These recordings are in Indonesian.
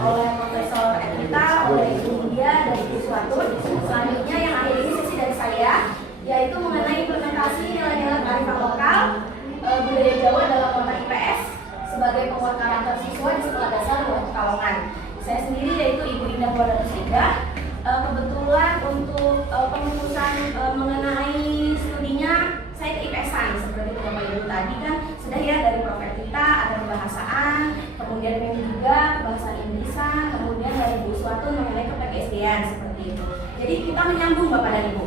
oleh Profesor Edita, oleh Ibu India, dan Ibu Suatun. Selanjutnya yang akhir ini sesi dari saya, yaitu mengenai implementasi nilai-nilai kearifan lokal budaya Jawa dalam kota IPS sebagai penguat karakter siswa di Sekolah Dasar Luar Pekalongan. Saya sendiri yaitu Ibu Indah Wardana. Kebetulan untuk pengurusan mengenai studinya saya ke IPS-an seperti Bapak Ibu tadi kan sudah ya, dari Prof. Edita ada kebahasaan, kemudian ini juga kebahasaan Inggrisan, kemudian dari Bu Suatun mengenai PGSD-an seperti itu. Jadi kita menyambung Bapak dan Ibu.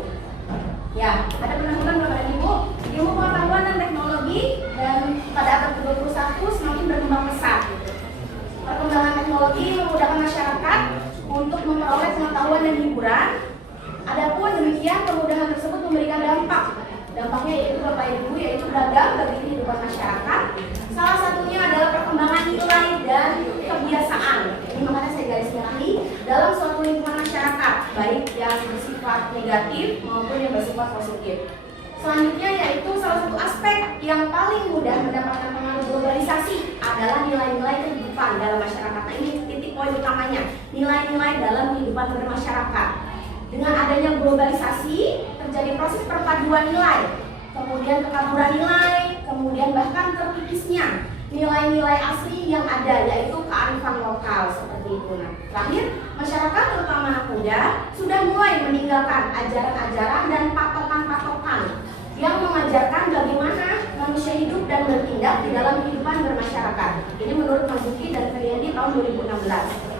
Ya, ada penampilan Bapak dan Ibu, ilmu pengetahuan dan teknologi dan pada abad ke-21 semakin berkembang pesat. Perkembangan teknologi memudahkan masyarakat untuk memperoleh pengetahuan dan hiburan. Adapun demikian, kemudahan tersebut memberikan dampak. Dampaknya yaitu Bapak Ibu, yaitu beragam bagi kehidupan masyarakat. Salah satunya adalah perkembangan nilai dan kebiasaan. Ini makanya saya garis bawahi dalam suatu lingkungan masyarakat, baik yang bersifat negatif maupun yang bersifat positif. Selanjutnya yaitu salah satu aspek yang paling mudah mendapatkan pengaruh globalisasi adalah nilai-nilai kehidupan dalam masyarakat. Nah, ini titik poin utamanya, nilai-nilai dalam kehidupan bermasyarakat. Dengan adanya globalisasi terjadi proses perpaduan nilai, kemudian kekaburan nilai, kemudian bahkan terkipisnya nilai-nilai asli yang ada, yaitu kearifan lokal seperti itu. Nah, terakhir, masyarakat terutama anak muda sudah mulai meninggalkan ajaran-ajaran dan patokan-patokan yang mengajarkan bagaimana manusia hidup dan bertindak di dalam kehidupan bermasyarakat. Ini menurut Mas Zuki dan Ferdiandi tahun 2016.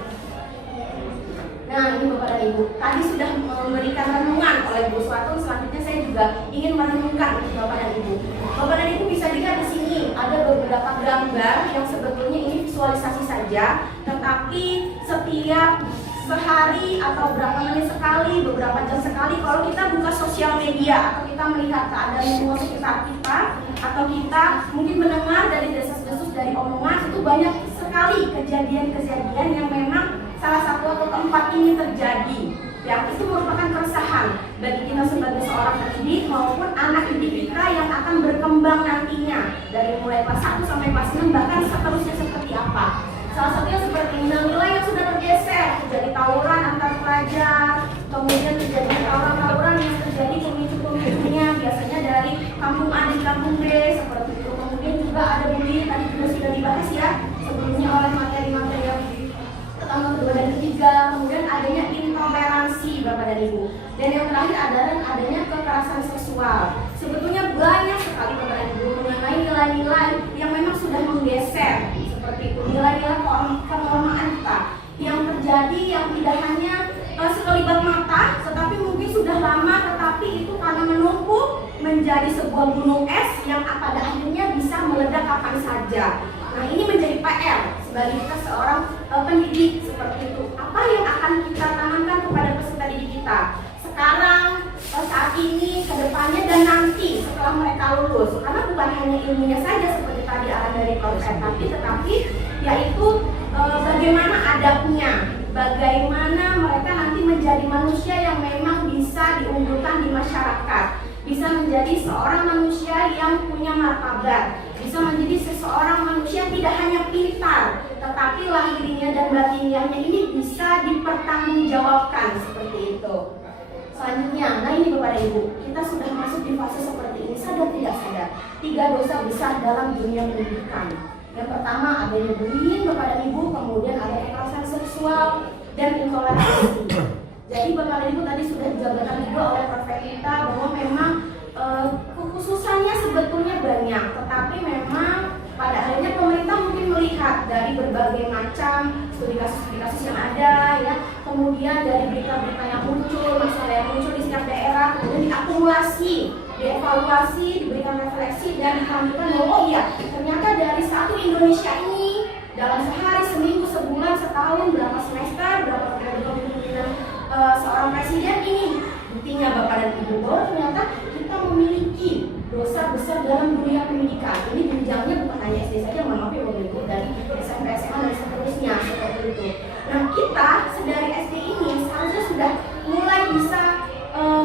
Nah, ini Bapak dan Ibu, tadi sudah memberikan renungan oleh Bu Suatun. Selanjutnya saya juga ingin merenungkan untuk Bapak dan Ibu. Bapak dan Ibu bisa lihat di sini ada beberapa gambar yang sebetulnya ini visualisasi saja, tetapi setiap sehari atau berapa menit sekali, beberapa jam sekali, kalau kita buka sosial media atau kita melihat keadaan lingkungan sekitar kita, atau kita mungkin mendengar dari desas-desus dari omongan, itu banyak sekali kejadian-kejadian yang memang salah satu atau keempat ini terjadi. Yang itu merupakan keresahan bagi kita sebagai seorang pendidik maupun anak didik kita yang akan berkembang nantinya dari mulai kelas 1 sampai kelas 6 bahkan seterusnya seperti apa. Salah satunya seperti nilai yang sudah tergeser, terjadi tawuran antar pelajar, kemudian terjadi tawuran-tawuran yang terjadi pemicu-pemicunya biasanya dari kampung A dan kampung B seperti itu. Kemudian juga ada bullying, tadi juga sudah dibahas ya sebelumnya oleh materi-materi yang pertama, kedua, dan ketiga. Kemudian adanya intoleransi Bapak dan Ibu. Dan yang terakhir adalah adanya kekerasan seksual. Sebetulnya banyak sekali Bapak dan Ibu mengenai nilai-nilai yang memang sudah menggeser seperti itu, nilai-nilai kenormaan kita yang terjadi yang tidak hanya sekelibat mata, tetapi mungkin sudah lama, tetapi itu karena menumpuk menjadi sebuah gunung es yang pada akhirnya bisa meledak kapan saja. Nah, ini menjadi PR sebagai kita seorang pendidik seperti itu. Apa yang akan kita tanamkan kepada peserta didik kita sekarang, saat ini, ke depannya, dan nanti setelah mereka lulus. Karena bukan hanya ilmunya saja seperti tadi arahan dari Prof. tetapi yaitu bagaimana adabnya, bagaimana mereka nanti menjadi manusia yang memang bisa diunggulkan di masyarakat, bisa menjadi seorang manusia yang punya martabat, bisa menjadi seseorang manusia tidak hanya pintar, tetapi lahirinya dan batiniahnya ini bisa dipertanggungjawabkan seperti itu. Selanjutnya, nah ini Bapak dan Ibu, kita sudah masuk di fase seperti ini, sadar tidak sadar. 3 dosa besar dalam dunia pendidikan. Yang pertama adanya bullying Bapak dan Ibu, kemudian ada kekerasan seksual dan intoleransi. Jadi Bapak dan Ibu tadi sudah dijabarkan juga oleh Prof. Edita bahwa memang kekhususannya sebetulnya banyak, tetapi memang pada akhirnya pemerintah mungkin melihat dari berbagai macam studi kasus yang ada, ya, kemudian dari berita-berita yang muncul, masalah yang muncul di setiap daerah, kemudian diakumulasi, dievaluasi, diberikan refleksi dan dilanjutkan bahwa oh iya, ternyata dari satu Indonesia ini dalam sehari, seminggu, sebulan, setahun, berapa semester, berapa periode kepemimpinan seorang presiden ini buktinya Bapak dan Ibu bahwa ternyata kita memiliki dosa besar dalam dunia pendidikan. Ini jenjangnya bukan hanya SD saja, mohon maaf ya Bapak Ibu, dari SMP, SMA dan seterusnya seperti itu. Nah, kita sedari SD ini seharusnya sudah mulai bisa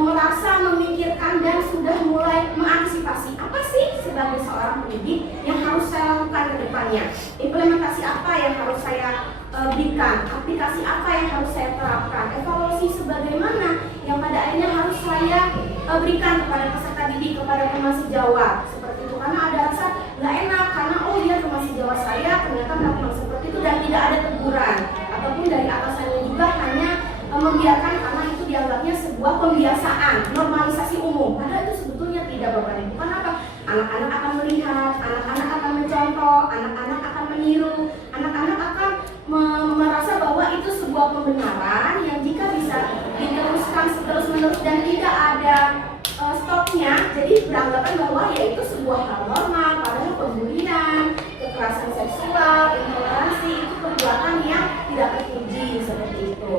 merasa memikirkan dan sudah mulai mengantisipasi apa sih sebagai seorang pendidik yang harus saya lakukan ke depannya, implementasi apa yang harus saya berikan, aplikasi apa yang harus saya terapkan, evaluasi sebagaimana yang pada akhirnya harus saya berikan kepada peserta didik, kepada teman sejawat seperti itu. Karena ada rasa nggak enak karena oh dia teman sejawat saya ternyata melakukan seperti itu dan tidak ada teguran ataupun dari atasannya juga hanya membiarkan karena itu dianggapnya sebuah pembiasaan, normalisasi umum. Padahal itu sebetulnya tidak, Bapak Ibu. Kenapa? Anak-anak akan melihat, anak-anak akan mencontoh, anak-anak akan meniru, anak-anak akan merasa bahwa itu sebuah pembenaran yang jika bisa diteruskan terus-menerus dan tidak ada stopnya, jadi beranggapan bahwa ya itu sebuah hal normal. Padahal pembulian, kekerasan seksual, intoleransi itu perbuatan yang tidak terpuji seperti itu.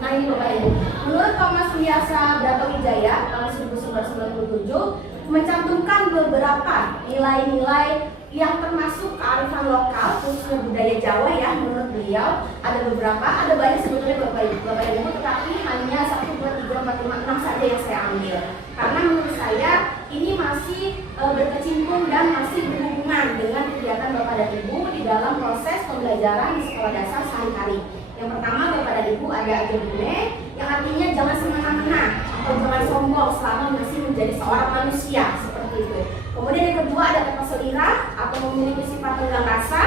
Nah ini Bapak Ibu, menurut Komnas Penyiasa Brawijaya tahun 1997 mencantumkan beberapa nilai-nilai yang termasuk kearifan lokal khususnya budaya Jawa ya. Menurut beliau ada beberapa, ada banyak sebetulnya Bapak Ibu, tetapi hanya 1, 2, 3, 4, 5, 6 saja yang saya ambil karena menurut saya ini masih berkecimpung dan masih berhubungan dengan kegiatan Bapak dan Ibu di dalam proses pembelajaran di sekolah dasar sehari-hari. Yang pertama Bapak dan Ibu ada agedune yang artinya jangan semena-mena atau jangan sombong selama masih menjadi seorang manusia seperti itu. Kemudian yang kedua ada tata selira atau memiliki sifat tenggang rasa.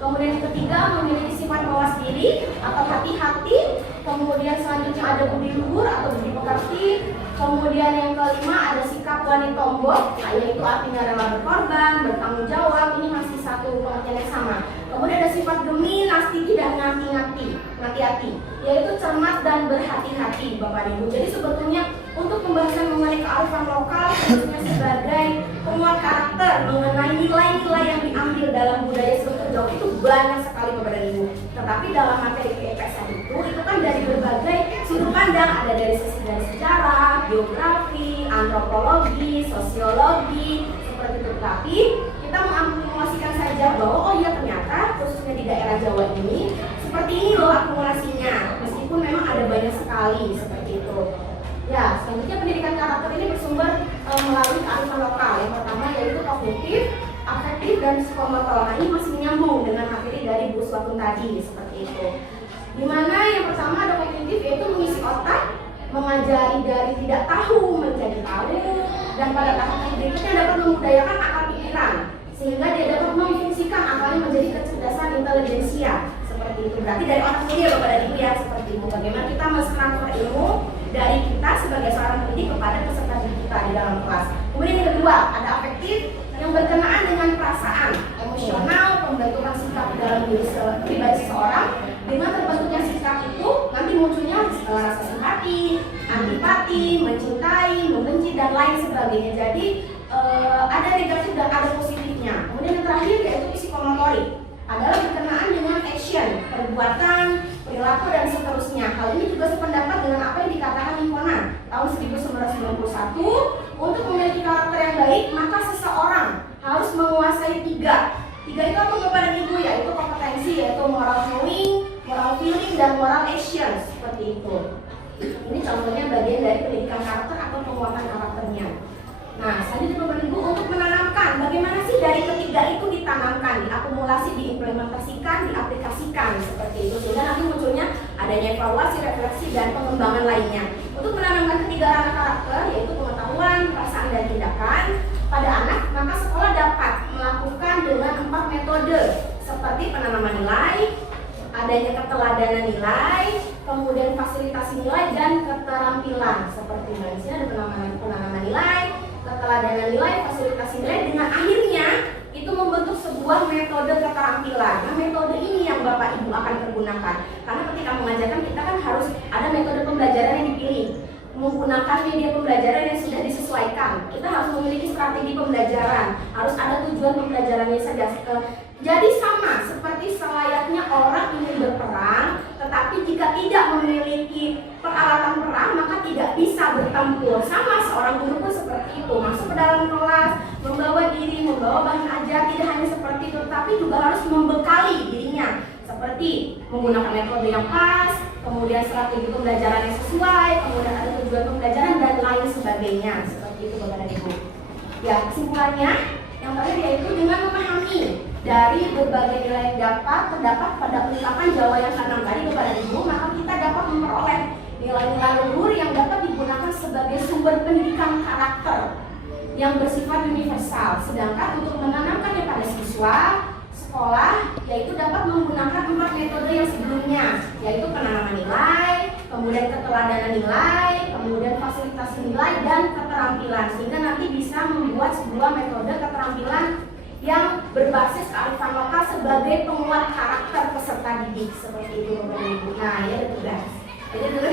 Kemudian yang ketiga memiliki sifat mawas diri atau hati-hati. Kemudian selanjutnya ada budi luhur atau budi pekerti. Kemudian yang kelima ada sikap wani tombok, nah, yaitu artinya rela berkorban, bertanggung jawab. Ini masih satu pengertian yang sama. Kemudian ada sifat gemi, nastiti dan ngati-hati, yaitu cermat dan berhati-hati Bapak Ibu. Jadi sebetulnya untuk pembahasan mengenai kearifan lokal khususnya sebagai penguat karakter mengenai nilai-nilai yang diambil dalam budaya struktur Jawa itu banyak sekali Bapak Ibu. Tetapi dalam materi PPS itu kan dari berbagai sudut pandang, ada dari sisi dari sejarah, geografi, antropologi, sosiologi seperti itu. Tapi kita mengakumulasikan saja bahwa oh iya ternyata khususnya di daerah Jawa ini seperti ini loh akumulasinya, meskipun memang ada banyak sekali seperti itu. Ya, selanjutnya pendidikan karakter ini bersumber melalui kearifan lokal. Yang pertama yaitu kognitif, afektif, dan psikomotor. Nah, ini masih menyambung dengan materi dari Bu Swatun tadi seperti itu. Dimana yang pertama ada kognitif yaitu mengisi otak, mengajari dari tidak tahu menjadi tahu, dan pada tahap berikutnya dapat membudayakan akal pikiran sehingga dia dapat memfungsikan akalnya menjadi kecerdasan intelijensia seperti itu. Berarti dari otak sendiri Bapak dan Ibu ya seperti itu. Bagaimana kita mentransfer ilmu dari kita sebagai seorang pendidik kepada peserta didik kita di dalam kelas. Kemudian yang kedua ada afektif yang berkenaan dengan perasaan, emosional, pembentukan sikap dalam diri pribadi seseorang. Dengan terbentuknya sikap itu nanti munculnya rasa simpati, antipati, mencintai, membenci dan lain sebagainya. Jadi ada negatif dan ada positifnya. Kemudian yang terakhir yaitu psikomotorik adalah berkenaan dengan action, perbuatan, perilaku dan seterusnya. Hal ini juga sependapat dengan apa yang dikatakan Limpona tahun 1991. Untuk memiliki karakter yang baik maka seseorang harus menguasai tiga itu apa Bapak dan Ibu, yaitu kompetensi, yaitu moral knowing, moral feeling, dan moral action seperti itu. Ini contohnya bagian dari pendidikan karakter atau penguatan karakternya. Nah, selanjutnya Bapak Ibu untuk menanamkan bagaimana sih dari ketiga itu ditanamkan, diakumulasi, diimplementasikan, diaplikasikan seperti itu sehingga nanti munculnya adanya evaluasi, refleksi, dan pengembangan lainnya. Untuk menanamkan ketiga ranah karakter yaitu pengetahuan, perasaan, dan tindakan pada anak, maka sekolah dapat melakukan dengan 4 metode seperti penanaman nilai, adanya keteladanan nilai, kemudian fasilitasi nilai, dan keterampilan seperti di sini ada penanaman nilai, keteladanan nilai, fasilitasi nilai, dengan akhirnya itu membentuk sebuah metode keterampilan. Nah, metode ini yang Bapak Ibu akan pergunakan karena ketika mengajarkan kita kan harus ada metode pembelajaran yang dipilih, menggunakan media pembelajaran yang sudah disesuaikan. Kita harus memiliki strategi pembelajaran, harus ada tujuan pembelajarannya saja. Jadi sama seperti selayaknya orang ingin berperang, tetapi jika tidak memiliki peralatan perang maka tidak bisa bertempur. Sama seorang guru pun seperti itu, masuk ke dalam kelas, membawa diri, membawa bahan ajar, tidak hanya seperti itu, tapi juga harus membekali dirinya seperti menggunakan metode yang pas, kemudian strategi pembelajaran yang sesuai, kemudian ada tujuan pembelajaran dan lain sebagainya seperti itu Bapak dan Ibu. Ya, kesimpulannya yang terakhir yaitu dengan memahami dari berbagai nilai yang terdapat pada ungkapan Jawa yang keenam tadi kepada Ibu, maka kita dapat memperoleh nilai-nilai luhur yang dapat digunakan sebagai sumber pendidikan karakter yang bersifat universal. Sedangkan untuk menanamkannya pada siswa sekolah, yaitu dapat menggunakan 4 metode yang sebelumnya, yaitu penanaman nilai, kemudian keteladanan nilai, kemudian fasilitasi nilai, dan keterampilan, sehingga nanti bisa membuat sebuah metode keterampilan yang berbasis kearifan lokal sebagai penguat karakter peserta didik, seperti itu Bapak Ibu. Nah, ya betul guys. Jadi dulu